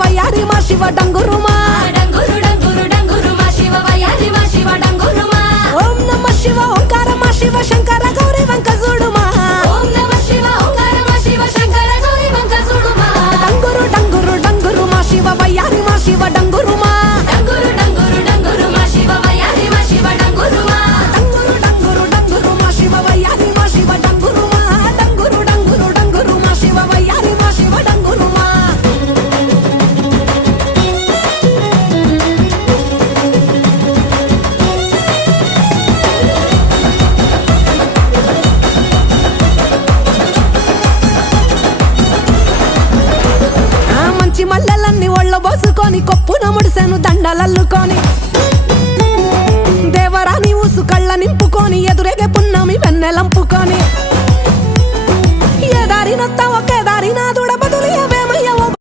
వయ్యారి మా శివ డంగురుమా డంగురు డంగురు డంగురు మా శివ వయ్యారి మా శివ డంగురుమా ఓం నమ శివ ఓంకార మా శివ శంకర గౌరీ వంక చూడుమా ఓం నమ శివ ఓంకార మా శివ శంకర గౌరీ వంక చూడుమా డంగురు డంగురు డంగురు మా శివ వయ్యారి మా శివ డంగురుమా డంగురు డంగురు డంగురు మా శివ వయ్యారి మా శివ డంగురుమా డంగురు డంగురు డంగురు మా శివ వయ్యారి మా శివ డంగురుమా డంగురు డంగురు డంగురు మా శివ వయ్యారి మా శివ డంగురుమా ఆ మంచి మల్లెలన్నీ ఒళ్ళ బోసుకొని కొప్పున ముడిసెను దండలల్లుకొని దేవరాని ఊసు కళ్ళ నింపుకొని ఎదురేగే పున్నమి వెన్నెలంపుకొని ఏ దారినొత్తా ఒకే దారి నాదుడ